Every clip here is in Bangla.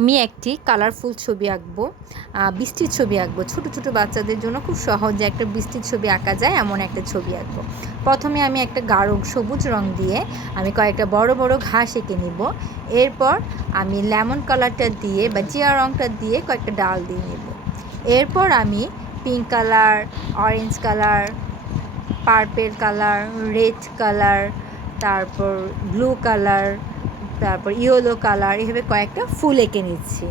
আমি একটি কালারফুল ছবি আঁকবো, বৃষ্টির ছবি আঁকবো। ছোট ছোট বাচ্চাদের জন্য খুব সহজে একটা বৃষ্টির ছবি আঁকা যায় এমন একটা ছবি আঁকবো। প্রথমে আমি একটা গাঢ় সবুজ রং দিয়ে আমি কয়েকটা বড় বড় ঘাস এঁকে নিব। এরপর আমি লেমন কালারটা দিয়ে বা জিয়া রংটা দিয়ে কয়েকটা ডাল দিয়ে নেব। এরপর আমি pink colour, orange colour, purple colour, red colour, তারপর ব্লু কালার, তারপর ইয়েলো কালার, এভাবে কয়েকটা ফুল এঁকে নিচ্ছি।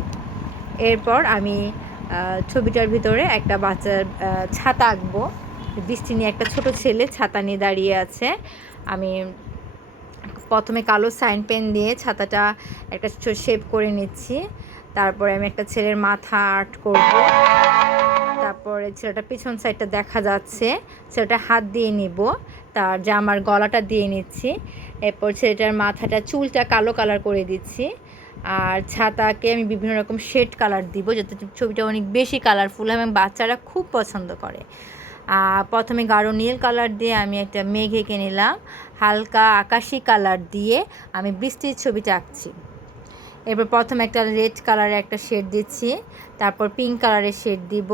এরপর আমি ছবিটার ভিতরে একটা বাচ্চার ছাতা আঁকবো। বৃষ্টি নিয়ে একটা ছোট ছেলে ছাতা নিয়ে দাঁড়িয়ে আছে। আমি প্রথমে কালো সাইন পেন দিয়ে ছাতাটা একটা শেপ করে নিচ্ছি। তারপরে আমি একটা ছেলের মাথা আর্ট করব। তারপরে ছেলেটার পিছন সাইডটা দেখা যাচ্ছে, ছেলেটা হাত দিয়ে নিব, তার জামার গলাটা দিয়ে নিচ্ছি। এরপর ছেলেটার মাথাটা চুলটা কালো কালার করে দিচ্ছি। আর ছাতাকে আমি বিভিন্ন রকম শেড কালার দিব যাতে ছবিটা অনেক বেশি কালারফুল হয় এবং বাচ্চারা খুব পছন্দ করে। প্রথমে গাঢ় নীল কালার দিয়ে আমি একটা মেঘ এঁকে নিলাম। হালকা আকাশি কালার দিয়ে আমি বৃষ্টির ছবিটা আঁকছি। এরপর প্রথমে একটা রেড কালারের একটা শেড দিচ্ছি, তারপর পিঙ্ক কালারের শেড দিব,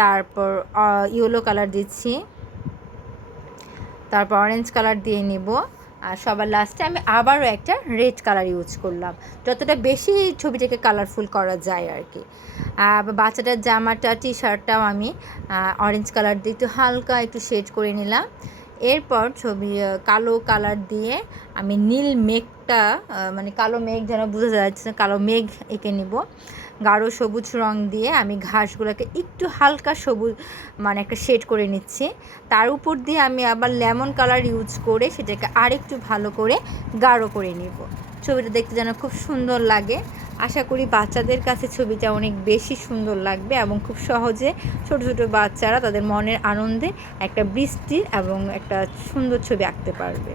তারপর ইয়েলো কালার দিচ্ছি, তারপর অরেঞ্জ কালার দিয়ে নিব। আর সবার লাস্টে আমি আবারও একটা রেড কালার ইউজ করলাম, যতটা বেশি ছবিটাকে কালারফুল করা যায় আর কি। বাচ্চাটার জামাটা টি শার্টটাও আমি অরেঞ্জ কালার দিয়ে একটু হালকা একটু শেড করে নিলাম। এরপর কালো কালার দিয়ে আমি নীল মেঘটা মানে কালো মেঘ যেন বোঝা যাচ্ছে কালো মেঘ এঁকে নিব। গাঢ় সবুজ রং দিয়ে আমি ঘাসগুলোকে একটু হালকা সবুজ মানে একটা শেড করে নিচ্ছি। তার উপর দিয়ে আমি আবার লেমন কালার ইউজ করে সেটাকে আরেকটু ভালো করে গাঢ় করে নিব। ছবিটা দেখতে যেন খুব সুন্দর লাগে। আশা করি বাচ্চাদের কাছে ছবিটা অনেক বেশি সুন্দর লাগবে এবং খুব সহজে ছোট ছোট বাচ্চারা তাদের মনের আনন্দে একটা বৃষ্টি এবং একটা সুন্দর ছবি আঁকতে পারবে।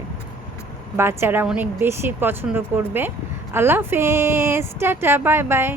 বাচ্চারা অনেক বেশি পছন্দ করবে। আল্লাহ হাফেজ, টাটা, বাই বাই।